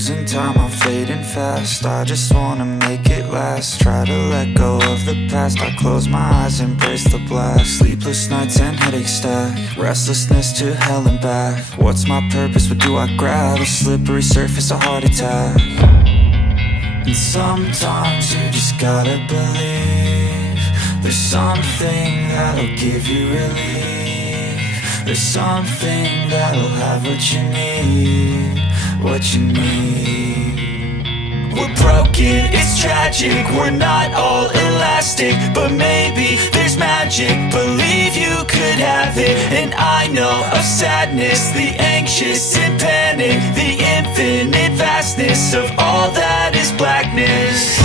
losing time, I'm fading fast. I just wanna make it last. Try to let go of the past. I close my eyes, embrace the blast. Sleepless nights and headaches stack. Restlessness to hell and back. What's my purpose? What do I grab? A slippery surface, a heart attack. And sometimes you just gotta believe there's something that'll give you relief. There's something that'll have what you need, what you need. We're broken, it's tragic, we're not all elastic, but maybe there's magic, believe you could have it. And I know of sadness, the anxious and panic, the infinite vastness of all that is blackness.